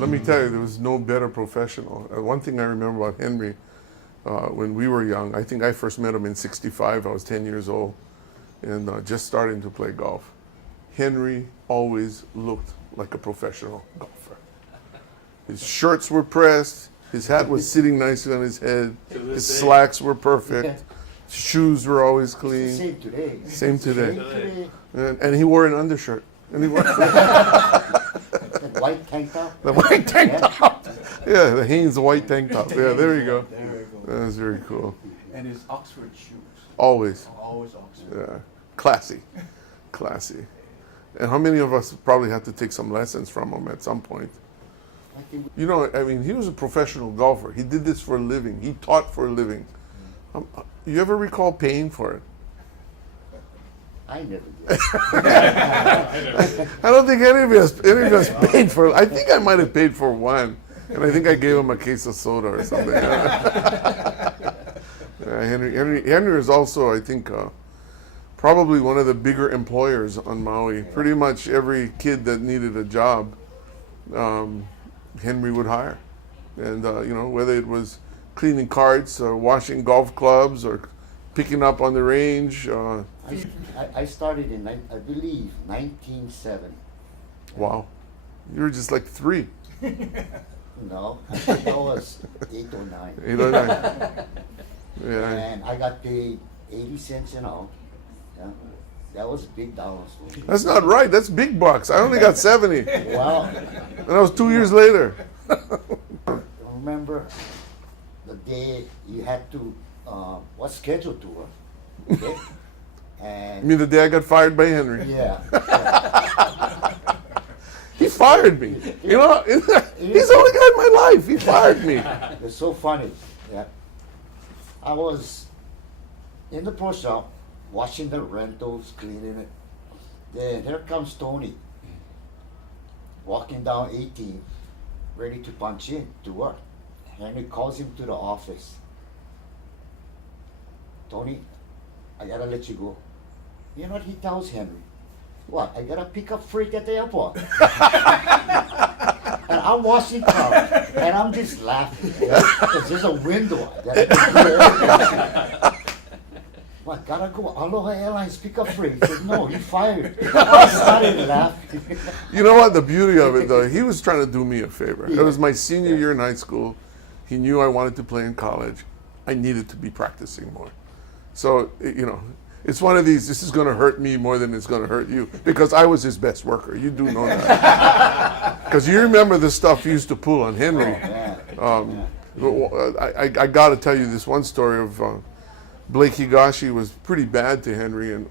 let me tell you, there was no better professional. One thing I remember about Henry, when we were young, I think I first met him in '65. I was 10 years old and just starting to play golf. Henry always looked like a professional golfer. His shirts were pressed, his hat was sitting nicely on his head, his slacks were perfect, shoes were always clean. Same today. Same today. And he wore an undershirt. And he wore The white tank top. the white tank top. Yeah, the Hanes white tank top. Yeah, there you go. There we go. That was very cool. And his Oxford shoes. Always. Always Oxford. Yeah. Classy. Classy. And how many of us probably had to take some lessons from him at some point? I think You know, I mean, he was a professional golfer. He did this for a living. He taught for a living. You ever recall paying for it? I never did. I don't think any of us paid for it. I think I might have paid for one, and I think I gave him a case of soda or something. Henry is also, I think, probably one of the bigger employers on Maui. Pretty much every kid that needed a job, Henry would hire, and you know, whether it was cleaning carts or washing golf clubs or picking up on the range. I started in, I believe, 1970. Wow, you were just like 3. No, I think I was 8 or 9. 8 or 9. Yeah. And I got paid 80 cents an hour. Yeah. That was big dollars. That's not right. That's big bucks. I only got 70. Well, And that was 2 years later. remember the day you had to, was scheduled to work. Okay? I And mean, the day I got fired by Henry. yeah. He fired me. You know, he's the only guy in my life. He fired me. It's so funny. Yeah. I was in the pro shop washing the rentals, cleaning it. Then here comes Tony walking down 18, ready to punch in to work. Henry calls him to the office. Tony, I gotta let you go. You know what he tells Henry? What? I gotta pick up freight at the airport. And I'm washing cars, and I'm just laughing. Because there's a window. I gotta go. Aloha Airlines pick up freight. He said, no, he fired. I started laughing. You know what? The beauty of it, though, he was trying to do me a favor. It was my senior year in high school. He knew I wanted to play in college. I needed to be practicing more. So, you know, it's one of these, this is going to hurt me more than it's going to hurt you, because I was his best worker. You do know that. Because you remember the stuff he used to pull on Henry. I got to tell you this one story of Blake Higashi was pretty bad to Henry,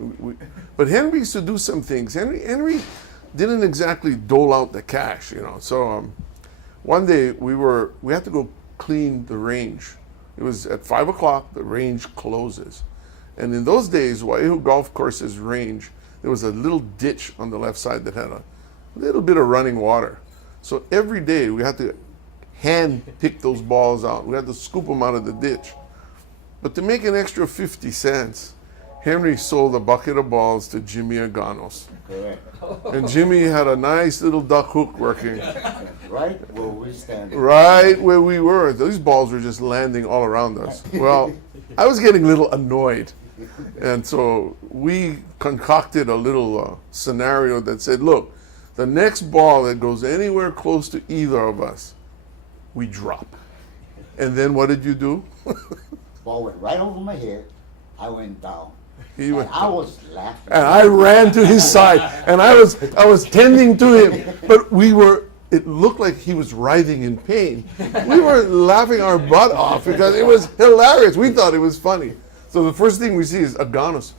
but Henry used to do some things. Henry didn't exactly dole out the cash, you know. So one day we had to go clean the range. It was at 5 o'clock. The range closes. And in those days, Waihu Golf Course's range, there was a little ditch on the left side that had a little bit of running water. So every day we had to hand pick those balls out. We had to scoop them out of the ditch. But to make an extra 50 cents, Henry sold a bucket of balls to Jimmy Aganos. Correct. And Jimmy had a nice little duck hook working. Right where we stand. Right where we were. These balls were just landing all around us. Well, I was getting a little annoyed. And so we concocted a little scenario that said, look, the next ball that goes anywhere close to either of us, we drop. And then what did you do? Ball went right over my head. I went down. He went I was laughing. And I ran to his side, and I was tending to him, but it looked like he was writhing in pain. We were laughing our butt off because it was hilarious. We thought it was funny. So the first thing we see is Aganos.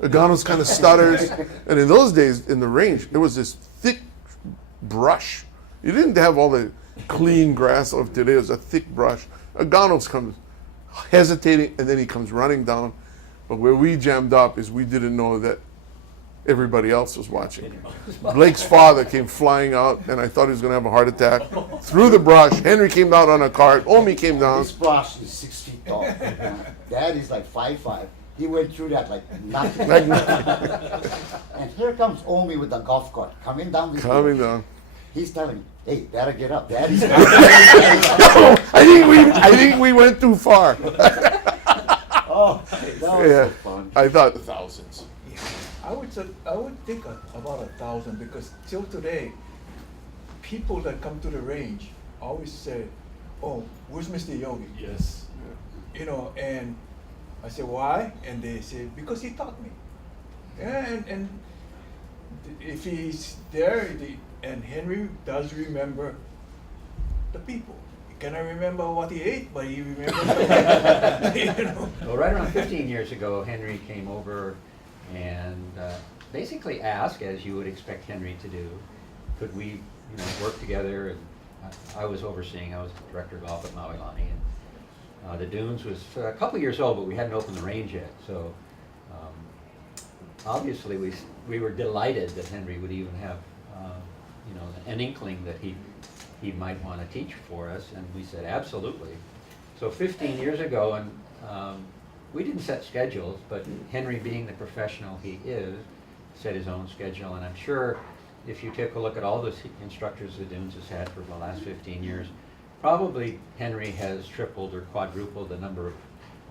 Aganos kind of stutters, and in those days, in the range, there was this thick brush. You didn't have all the clean grass of today. It was a thick brush. Aganos comes hesitating, and then he comes running down. But where we jammed up is we didn't know that everybody else was watching. Blake's father came flying out, and I thought he was going to have a heart attack. Through the brush, Henry came out on a cart. Omi came down. This brush is 6 feet tall. Dad is like 5'5". He went through that like nothing. And here comes Omi with the golf cart coming down the hill. Coming down. He's telling me, hey, better get up, Daddy's No, I think we went too far. Oh, that was Yeah. so fun. I thought Thousands. Yeah. I would think about 1,000 because till today, people that come to the range always say, "Oh, where's Mr. Yogi?" Yes. You know, and I say, "Why?" And they say, "Because he taught me." Yeah, and if he's there, and Henry does remember the people. He cannot remember what he ate, but he remembers. You know. Well, right around 15 years ago, Henry came over and basically asked, as you would expect Henry to do, could we, work together? And I was overseeing. I was director of golf at Maui-Lani, and the Dunes was a couple years old, but we hadn't opened the range yet. So obviously, we were delighted that Henry would even have, an inkling that he might want to teach for us, and we said absolutely. So 15 years ago, and we didn't set schedules, but Henry, being the professional he is, set his own schedule, and I'm sure if you take a look at all the instructors the Dunes has had for the last 15 years, probably Henry has tripled or quadrupled the number of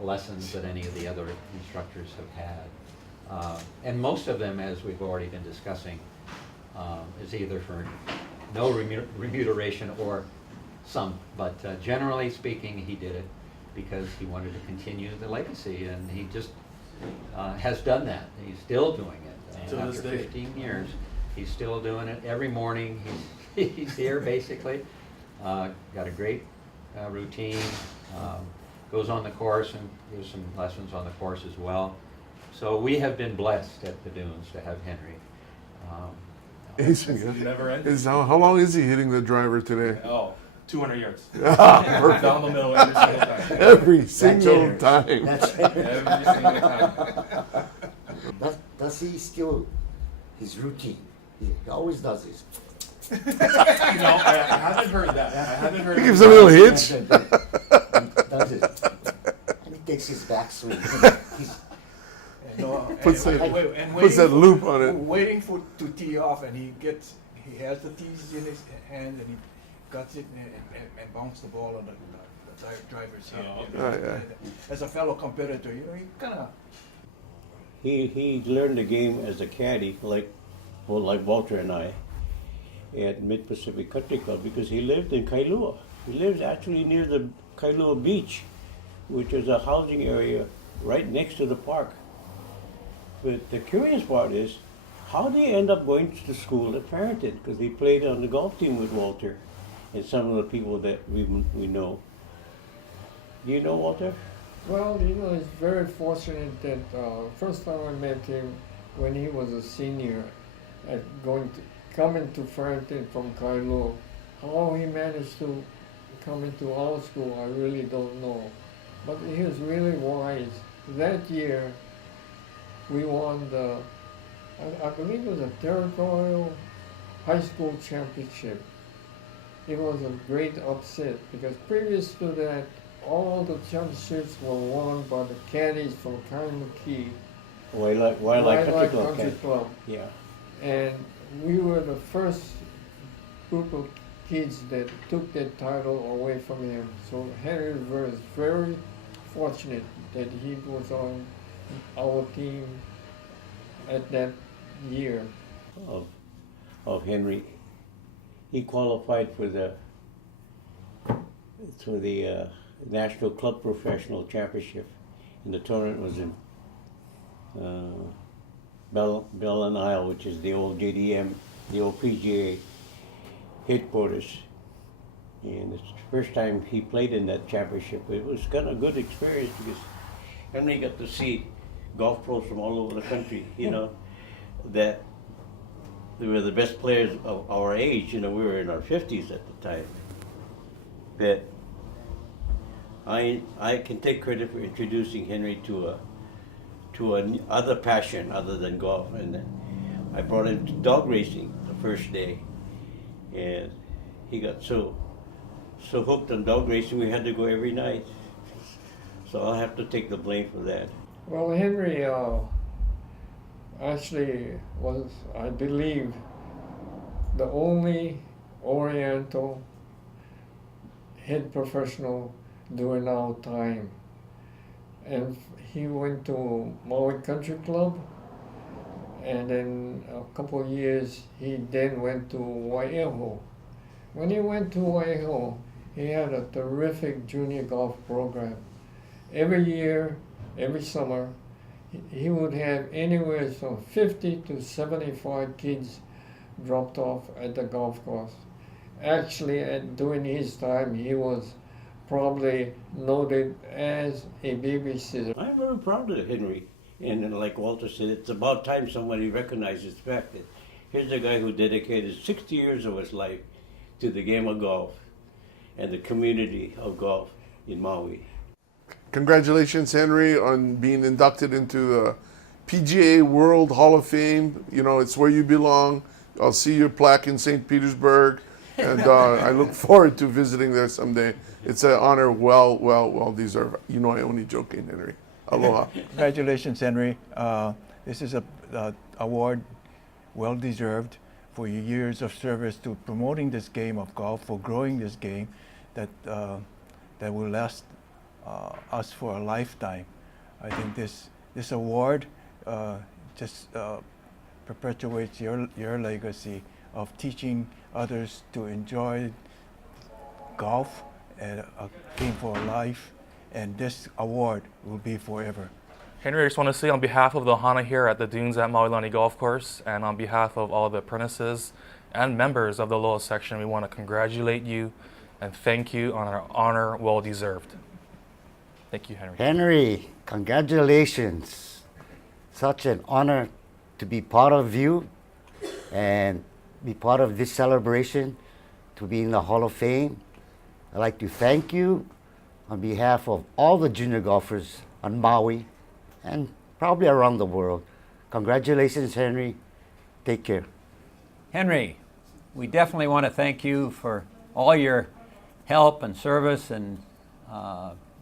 lessons that any of the other instructors have had. And most of them, as we've already been discussing, is either for no remuneration or some, but generally speaking, he did it because he wanted to continue the legacy, and he just has done that. He's still doing it. To this After day. 15 years, he's still doing it. Every morning, he's here basically. Got a great routine, goes on the course and gives some lessons on the course as well. So we have been blessed at the Dunes to have Henry. Never ends. How long is he hitting the driver today? Oh, 200 yards. Perfect. Down the middle every single time. Every single generous. time. That's Every single time. Does he still, his routine? He always does this. I haven't heard that. I haven't heard He gives a little hitch. He does it. And he takes his backswing. He's, Puts and that- wait- and puts that waiting loop for- on it. Waiting to tee off, and he has the tees in his hand, and he cuts it and bounces the ball on the driver's head. Oh, you know. okay. And as a fellow competitor, he kind of. He learned the game as a caddy, like Walter and I, at Mid Pacific Country Club, because he lived in Kailua. He lives actually near the Kailua Beach, which is a housing area right next to the park. But the curious part is, how did he end up going to school at Farrington? Because he played on the golf team with Walter and some of the people that we know. Do you know Walter? Well, it's very fortunate that first time I met him when he was a senior, coming to Farrington from Kailua. How he managed to come into our school, I really don't know. But he was really wise. That year, we won I believe it was a territorial high school championship. It was a great upset because previous to that, all the championships were won by the caddies from Kaimuki Wildlife Country Club. Country Club. Yeah. And we were the first group of kids that took that title away from him. So Henry was very fortunate that he was on our team at that year. Of Henry. He qualified for the National Club Professional Championship, and the tournament was in Bell and Isle, which is the old JDM, the old PGA headquarters. And it's the first time he played in that championship. It was kind of a good experience because Henry got to see golf pros from all over the country, that they were the best players of our age. We were in our 50s at the time. But I can take credit for introducing Henry to other passion other than golf, and I brought him to dog racing the first day, and he got so hooked on dog racing we had to go every night. So I'll have to take the blame for that. Well, Henry actually was, I believe, the only Oriental, head professional during our time. And he went to Maui Country Club, and then a couple of years he then went to Wai'eho. When he went to Wai'eho, he had a terrific junior golf program. Every year, every summer, he would have anywhere from 50 to 75 kids dropped off at the golf course. Actually, during his time, he was probably noted as a babysitter. I'm very proud of Henry. And like Walter said, it's about time somebody recognizes the fact that here's a guy who dedicated 60 years of his life to the game of golf and the community of golf in Maui. Congratulations, Henry, on being inducted into the PGA World Hall of Fame. You know, it's where you belong. I'll see your plaque in St. Petersburg, and I look forward to visiting there someday. It's an honor well deserved. You know, I only joking, Henry. Aloha. Congratulations, Henry. This is a award well deserved for your years of service to promoting this game of golf, for growing this game that will last us for a lifetime. I think this award just perpetuates your legacy of teaching others to enjoy golf and a game for life, and this award will be forever. Henry, I just want to say on behalf of the Hana here at the Dunes at Maui Golf Course, and on behalf of all the apprentices and members of the Loa section, we want to congratulate you and thank you on an honor well deserved. Thank you, Henry. Henry, congratulations. Such an honor to be part of you and be part of this celebration, to be in the Hall of Fame. I'd like to thank you on behalf of all the junior golfers on Maui and probably around the world. Congratulations, Henry. Take care. Henry, we definitely want to thank you for all your help and service and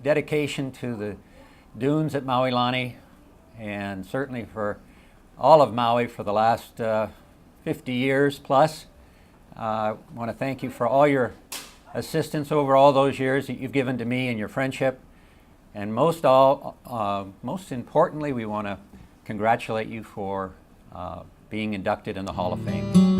dedication to the dunes at Maui Lani, and certainly for all of Maui for the last 50 years plus. I want to thank you for all your assistance over all those years that you've given to me and your friendship. And most importantly, we want to congratulate you for being inducted in the Hall of Fame.